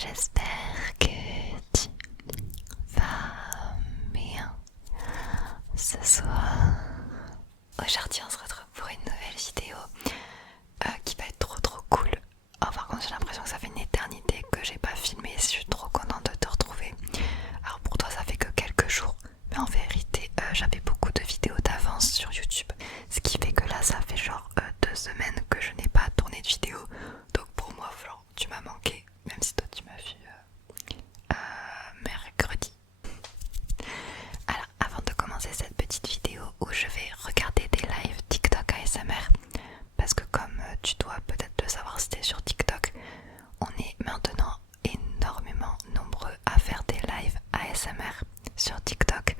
J'espère que tu vas bien ce soir. Aujourd'hui on se retrouve pour une nouvelle vidéo qui va être trop cool. Oh, par contre j'ai l'impression que ça fait une éternité que j'ai pas filmé. Je suis trop contente de te retrouver. Alors pour toi ça fait que quelques jours, mais en vérité j'avais beaucoup de vidéos d'avance sur YouTube. Ce qui fait que là ça fait genre 2 semaines que je n'ai pas tourné de vidéo. Donc pour moi genre, tu m'as manqué, même si toi tu m'as vu mercredi. Alors avant de commencer cette petite vidéo où je vais regarder des lives TikTok ASMR, parce que comme tu dois peut-être le savoir si t'es sur TikTok, on est maintenant énormément nombreux à faire des lives ASMR sur TikTok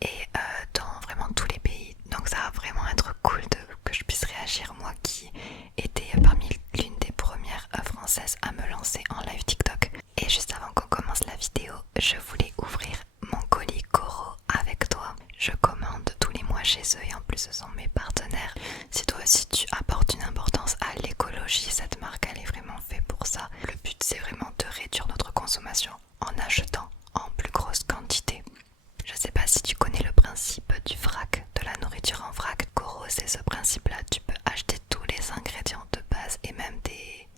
et dans vraiment tous les pays. Donc ça va vraiment être cool que je puisse réagir, moi qui étais parmi l'une des premières françaises à me lancer en live TikTok. Et juste avant qu'on commence la vidéo, je voulais ouvrir mon colis Coro avec toi. Je commande tous les mois chez eux et en plus ce sont mes partenaires. Si toi aussi tu apportes une importance à l'écologie, cette marque elle est vraiment faite pour ça. Le but c'est vraiment de réduire notre consommation en achetant en plus grosse quantité. Je sais pas si tu connais le principe du vrac, de la nourriture en vrac. Coro c'est ce principe là, tu peux acheter tous les ingrédients de base et même des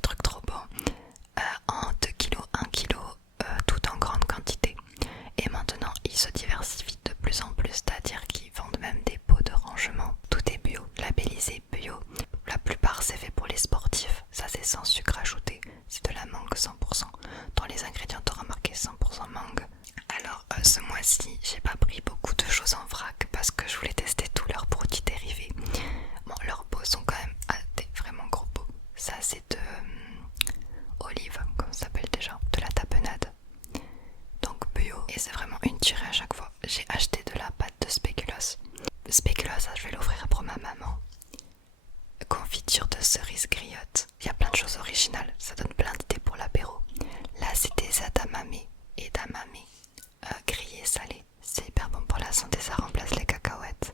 trucs trop bons en 2 kilos, 1 kg, tout en grande quantité. Et maintenant ils se diversifient de plus en plus, c'est-à-dire qu'ils vendent même des pots de rangement. Tout est bio, labellisé bio. La plupart c'est fait pour les sportifs, ça c'est sans sucre ajouté, c'est de la mangue 100%. Dans les ingrédients t'auras marqué 100% mangue. Alors ce mois-ci j'ai pas pris beaucoup de choses en vrac parce que je voulais tester tous leurs produits dérivés. Bon, leurs pots sont quand même des vraiment gros pots. Ça c'est de olive, comme ça s'appelle déjà, de la tapenade. Donc bio, et c'est vraiment une tuerie à chaque fois. J'ai acheté de la pâte de spéculoos. Spéculoos, ça je vais l'ouvrir pour ma maman. Confiture de cerise griotte. Il y a plein de choses originales, ça donne plein d'idées pour l'apéro. Là c'est des edamame et edamame grillés salés. C'est hyper bon pour la santé, ça remplace les cacahuètes.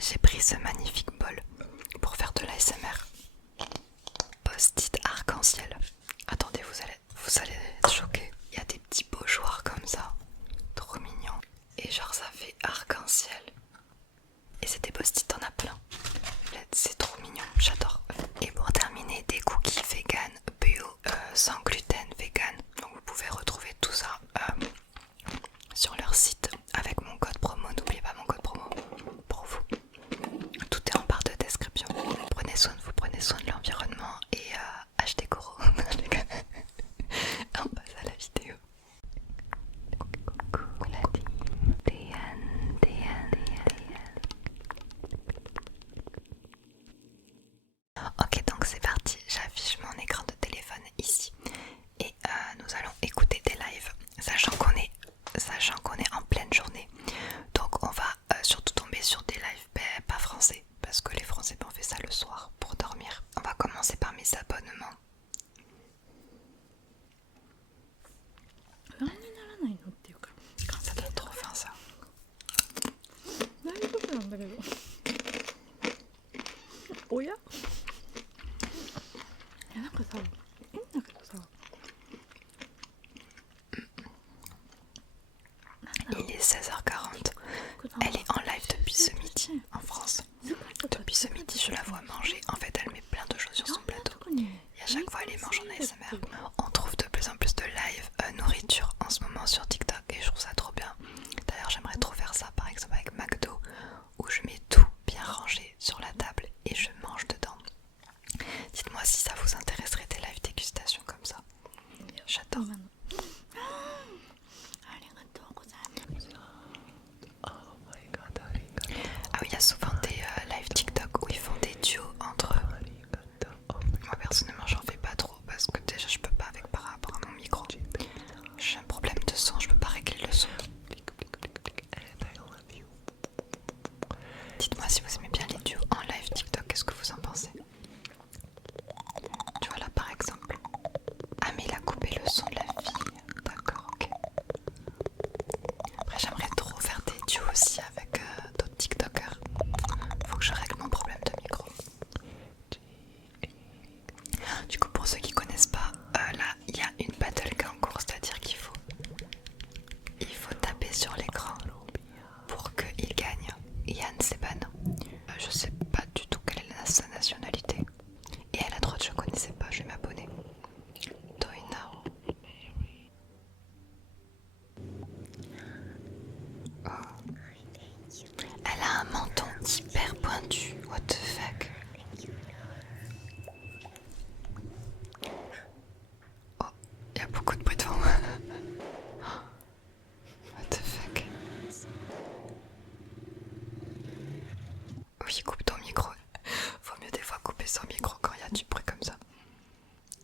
J'ai pris ce magnifique bol pour faire de l'ASMR. Post-it arc-en-ciel. Attendez, vous allez être choqués. Il y a des petits pochoirs comme ça, trop mignons. Et genre ça fait arc-en-ciel. Et c'est des post-it, t'en as plein. C'est trop mignon, j'adore. Et pour terminer, des cookies vegan, bio, sans gluten, vegan. Donc vous pouvez retrouver tout ça sur leur site avec mon code promo. N'oubliez pas mon code promo pour vous. Tout est en barre de description. Prenez soin de vous, prenez soin de l'environnement et achetez Coro. On passe à la vidéo. Coucou la team. Ok, donc c'est parti. J'affiche mon écran de téléphone ici et nous allons écouter des lives, sachant qu'on est en pleine journée. Donc on va surtout tomber sur des lives pas français, parce que les français on fait ça le soir pour dormir. On va commencer par mes abonnements. Ça donne trop faim ça. Il est 16h40. Elle est en live depuis ce midi en France. Depuis ce midi, je la vois manger. En fait, elle met plein de choses sur son plateau. Et à chaque fois, elle les mange en ASMR. On trouve de plus en plus de live nourriture en ce moment sur TikTok et je trouve ça trop bien. D'ailleurs, j'aimerais trop faire ça par exemple avec McDo où je mets tout bien rangé sur la table et je mange dedans. Dites-moi si ça vous intéresserait des live dégustation comme ça. J'adore. Ah oui, il y a souvent des live TikTok où ils font des il faut taper sur l'écran pour qu'il gagne. Yann Seban. Je sais pas du tout quelle est sa nationalité. Et à la droite, je connaissais pas, je vais m'abonner. Toina. Oh. Elle a un menton hyper pointu. What the fuck? Oh, il y a beaucoup de bruit devant moi. What the fuck? Oui, coupe ton micro. Vaut mieux des fois couper son micro quand il y a du bruit comme ça.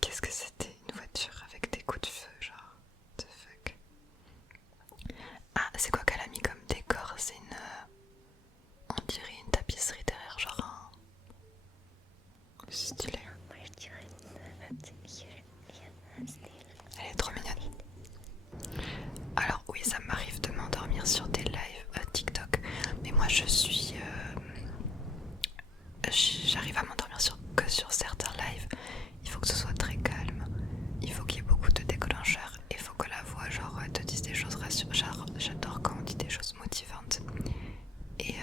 Qu'est-ce que c'était? Une voiture avec des coups de feu, genre. What the fuck? Ah, c'est quoi qu'elle a mis comme décor? C'est une... on dirait une tapisserie derrière, genre un... stylé. Elle est trop mignonne. Alors oui, ça m'arrive de m'endormir sur des lives TikTok. Mais moi je suis... j'arrive à m'endormir que sur certains lives. Il faut que ce soit très calme. Il faut qu'il y ait beaucoup de déclencheurs. Il faut que la voix genre te dise des choses rassurantes. Genre j'adore quand on dit des choses motivantes. Et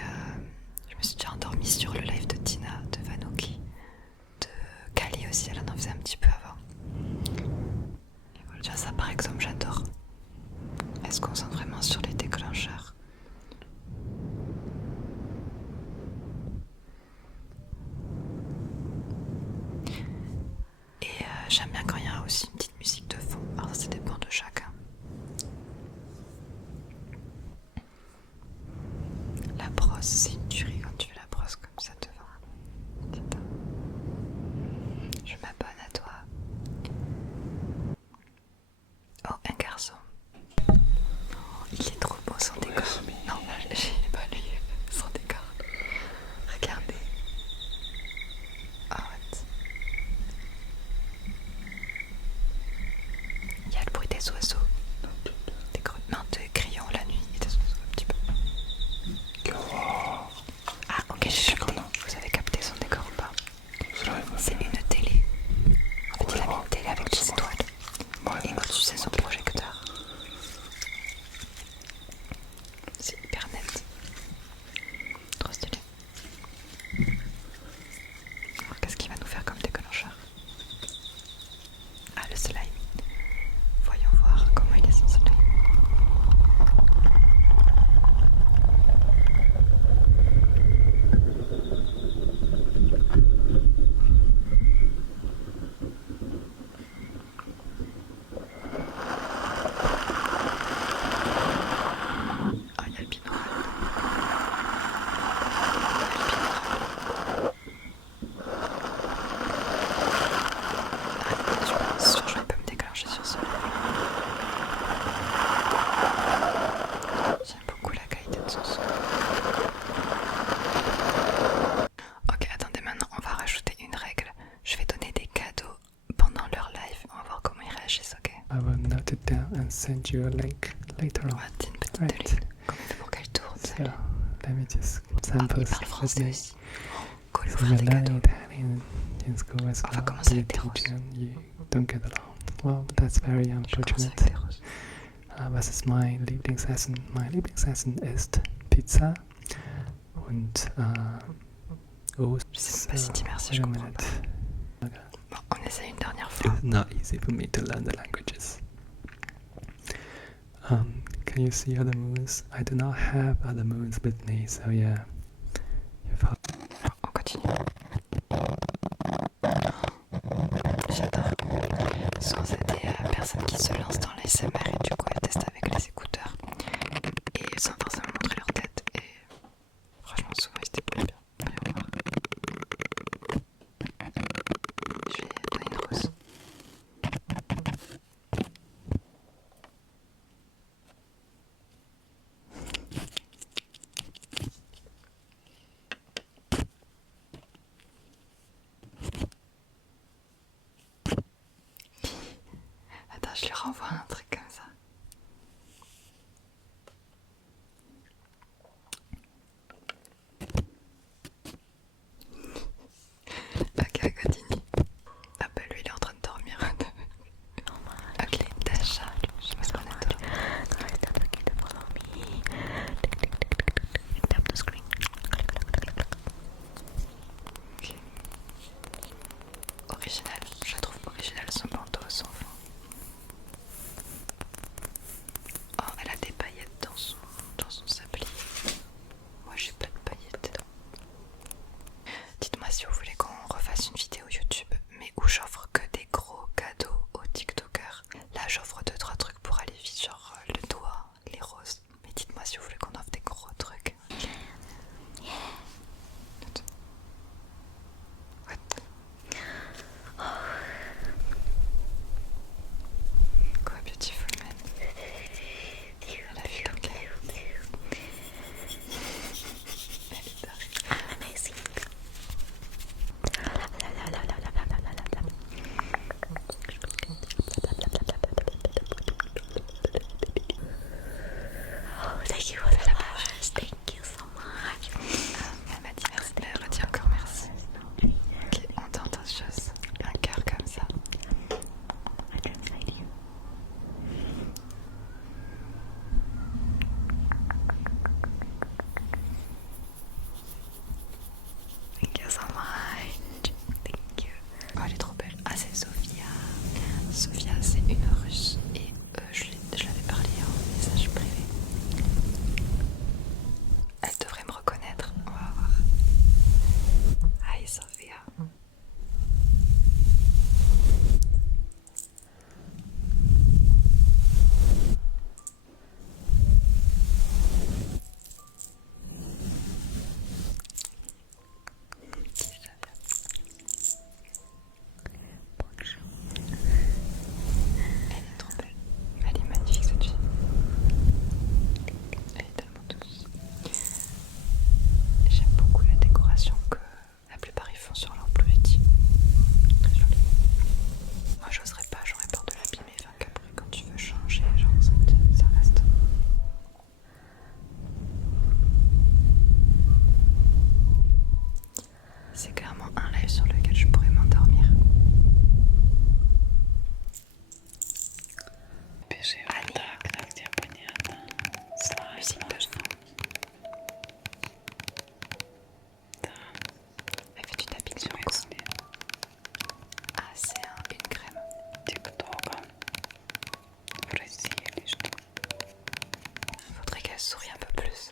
je me suis déjà endormie sur le live de Tina, de Vanouki, de Kali aussi, elle en faisait un petit peu avant. Et voilà, déjà ça par exemple j'adore. Elle se concentre vraiment sur les déclencheurs. Et j'aime bien quand il y a aussi une petite musique de fond. Alors ça dépend de chacun. La brosse, c'est une tuerie quand tu fais la brosse comme ça devant. Je m'abonne à toi. Oh, un garçon. Oh, il est trop beau son décor. Non, j'ai pas lui, son décor. Regardez. Oh, what? Il y a le bruit des oiseaux. Non, des crayons la nuit et des oiseaux un petit peu. Ah, ok, j'ai capté. Vous avez capté son décor ou pas? C'est une télé. En fait, il a mis une télé avec des étoiles. Et au-dessus, c'est son projecteur. C'est hyper net. Trop stylé. Alors, qu'est-ce qu'il va nous faire comme déclencheur? Ah, le slime. Voyons voir comment il est son slime. Ah, il y a le binaural. Je suis sûre que je peux me déclencher sur ce. J'aime beaucoup la qualité de son son. Ok, attendez, maintenant on va rajouter une règle. Je vais donner des cadeaux pendant leur live. On va voir comment ils réagissent, ok? I will note it down and send you a link later on. Ouais, c'est une petite télé. Comment on fait pour qu'elle tourne? So, let me just Ah, sample il parle français me. aussi. Go lui So offrir we des learn cadeaux. it in school as On va well. commencer You avec des teach roses. and you don't get along. Well, that's very Je commence unfortunate. avec des roses. Was ist mein Lieblingsessen? Mein Lieblingsessen ist Pizza und Je sais pas si dis merci, wait je a comprends minute. pas. Bon, on essaye une dernière fois. It's not easy for me to learn the languages. Can you see other moons? I do not have other moons with me, so yeah. On continue. J'adore. Souvent c'est des personnes qui se lancent dans l'ASMR et du coup elles testent avec les écouteurs et sans forcément montrer leur tête et franchement souvent ils se débrouillent bien. Voyons voir. Je vais donner une rose. qu'elle sourit un peu plus.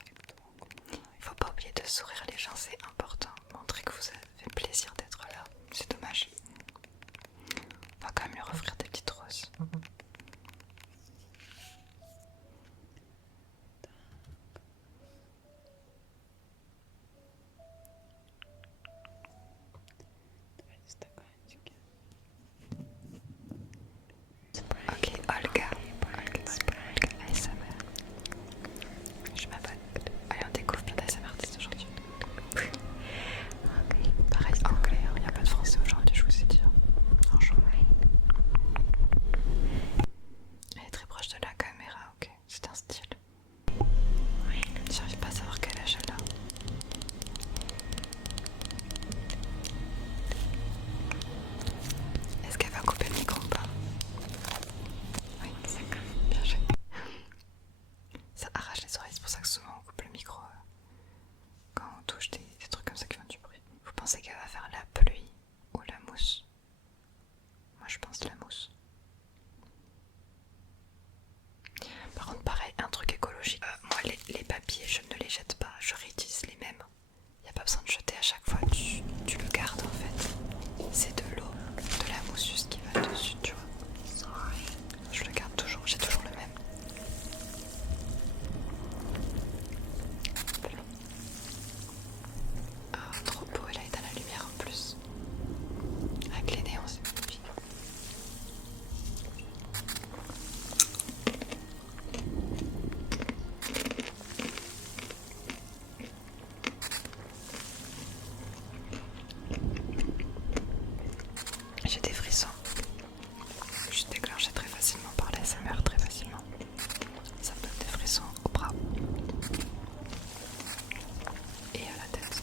Faut pas oublier de sourire, les gens, c'est important. Montrer que vous avez plaisir d'être là. C'est dommage. On va quand même lui offrir des petites roses. Ok, Olga. Olga ASMR. Je m'abonne. Allez, on découvre plein d'ASMR artistes aujourd'hui. Pareil, anglais, il n'y a pas de français aujourd'hui, je vous ai dit. Franchement. Elle est très proche de la caméra, ok, c'est un style. J'arrive pas à savoir quel âge elle a. Est-ce qu'elle va couper le micro ou pas? Oui, c'est bien joué. Ça arrache les oreilles, c'est pour ça que souvent on coupe le micro quand on touche des trucs comme ça qui font du bruit. Vous pensez qu'elle va faire la pluie ou la mousse? Moi je pense la mousse. Par contre pareil, un truc écologique. Moi les papiers je ne les jette pas, je réutilise les mêmes. Il n'y a pas besoin de jeter à chaque fois, tu le gardes en fait. C'est de l'eau, de la mousse juste qui va dessus, tu vois. Je le garde toujours, j'ai toujours le même. Ah, trop beau, elle a éteint la lumière en plus. Avec les néons, c'est magnifique. J'ai des frissons. Je suis déclenchée très facilement par la SMR, très facilement. Ça me donne des frissons au bras et à la tête.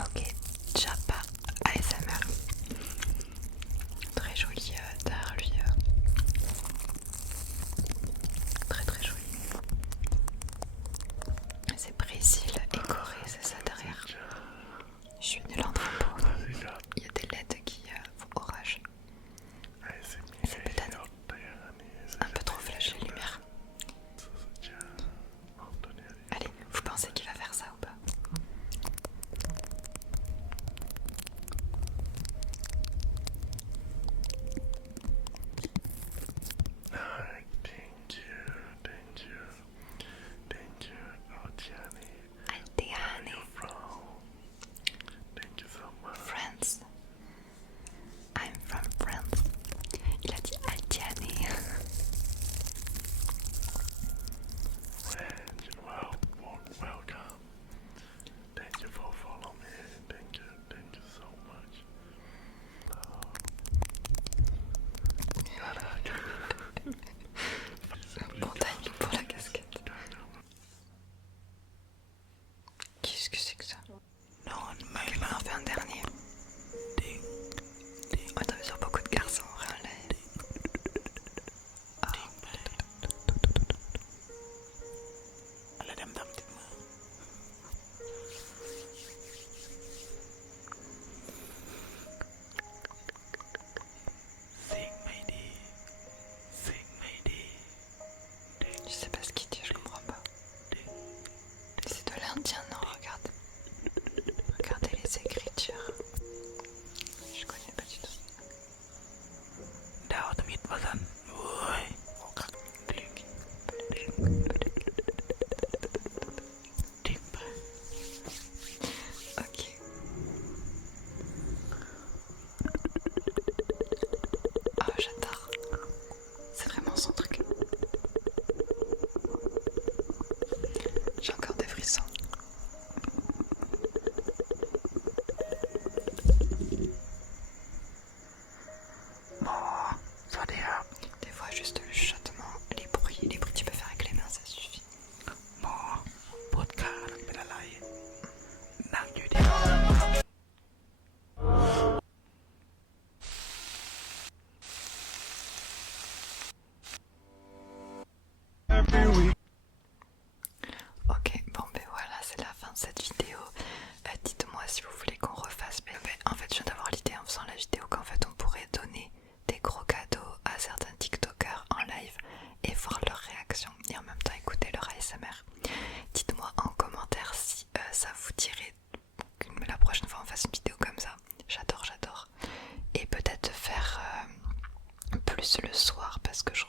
Ok, Japa ASMR. Très joli derrière lui. Très très joli. C'est Brésil et Corée, c'est ça derrière. Je suis nulle en drapeau. Il y a des LED qui font orage. C'est peut-être un peu trop flash les lumières. Allez, vous pensez qu'il va faire ça ou pas? Altiani. France. I'm from France. Il a dit Altiani. Welcome. Thank you for following me. Thank you so much. Bon timing pour la casquette. Qu'est-ce que c'est que ça? Non, ok, on en fait un dernier. On est tombé sur beaucoup de garçons en vrai en live. Ah. Je sais pas ce qu'il dit, je comprends pas. C'est de l'indien, non? Regarde. Regardez les écritures. Je connais pas du tout. Ok. Oh, j'adore. C'est vraiment son truc. J'ai encore des frissons. Des fois, juste le chuchotement, les bruits que tu peux faire avec les mains, ça suffit. Ok, bon ben voilà, c'est la fin de cette vidéo. Dites-moi si vous voulez qu'on refasse. Mais en fait, je viens d'avoir l'idée en faisant la vidéo qu'en fait on pourrait donner des gros cadeaux à certains TikTokers plus le soir parce que je